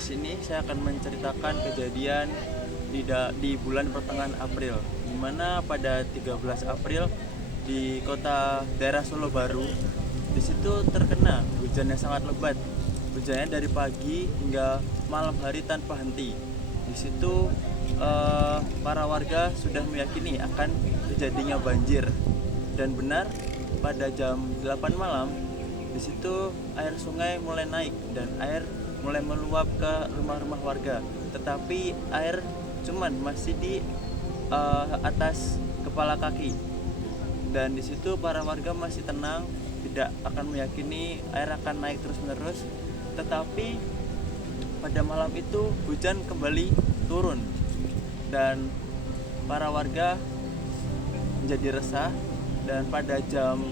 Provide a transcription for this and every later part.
Di sini saya akan menceritakan kejadian di bulan pertengahan April, di mana pada 13 April di kota daerah Solo Baru, di situ terkena hujan yang sangat lebat. Hujannya dari pagi hingga malam hari tanpa henti. Di situ para warga sudah meyakini akan terjadinya banjir. Dan benar, pada jam 8 malam di situ air sungai mulai naik dan air mulai meluap ke rumah-rumah warga. Tetapi air cuman masih di atas kepala kaki. Dan di situ para warga masih tenang, tidak akan meyakini air akan naik terus-menerus. Tetapi pada malam itu hujan kembali turun dan para warga menjadi resah. Dan pada jam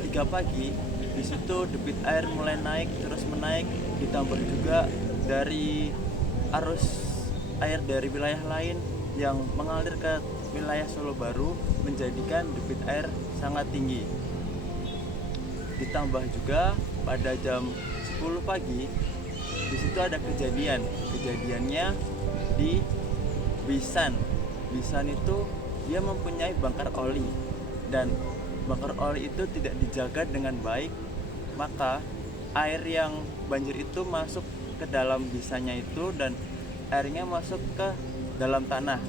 3 pagi di situ debit air mulai naik, terus menaik, ditambah juga dari arus air dari wilayah lain yang mengalir ke wilayah Solo Baru, menjadikan debit air sangat tinggi. Ditambah juga pada jam 10 pagi di situ ada kejadiannya di Bisan. Bisan itu dia mempunyai bangkar oli, dan bangkar oli itu tidak dijaga dengan baik, maka air yang banjir itu masuk ke dalam bisannya itu dan airnya masuk ke dalam tanah,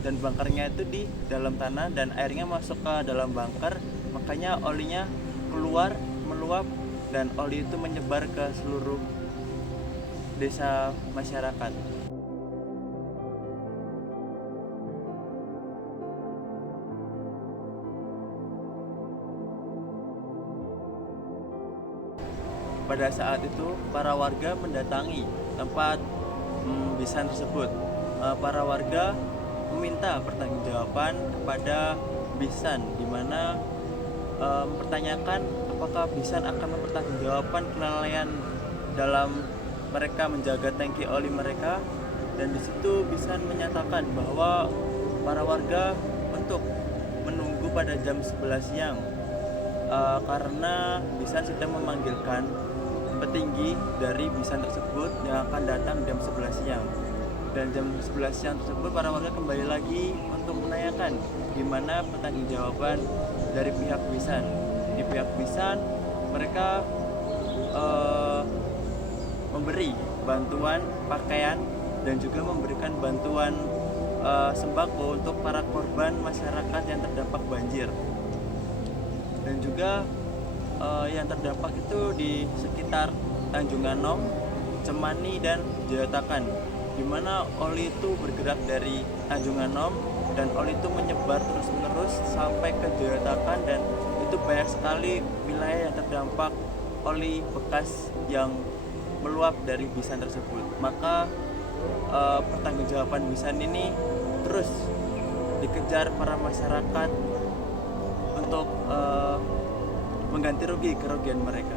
dan bangkarnya itu di dalam tanah dan airnya masuk ke dalam bangkar, makanya olinya keluar meluap dan oli itu menyebar ke seluruh desa masyarakat. Pada saat itu para warga mendatangi tempat Bisan tersebut. Para warga meminta pertanggungjawaban kepada Bisan, di mana mempertanyakan apakah Bisan akan mempertanggungjawabkan kelalaian dalam mereka menjaga tangki oli mereka. Dan di situ Bisan menyatakan bahwa para warga untuk menunggu pada jam 11 siang karena Bisan sedang memanggilkan petinggi dari Bisan tersebut yang akan datang jam 11 siang. Dan jam 11 siang tersebut para warga kembali lagi untuk menanyakan gimana pertanggungjawaban dari pihak Bisan. Di pihak Bisan mereka memberi bantuan pakaian dan juga memberikan bantuan sembako untuk para korban masyarakat yang terdampak banjir. Dan juga yang terdampak itu di sekitar Tanjung Anom, Cemani, dan Jayatakan, di mana oli itu bergerak dari Tanjung Anom dan oli itu menyebar terus-menerus sampai ke Jayatakan, dan itu banyak sekali wilayah yang terdampak oli bekas yang meluap dari Bisan tersebut. Maka pertanggungjawaban Bisan ini terus dikejar para masyarakat untuk mengganti rugi kerugian mereka.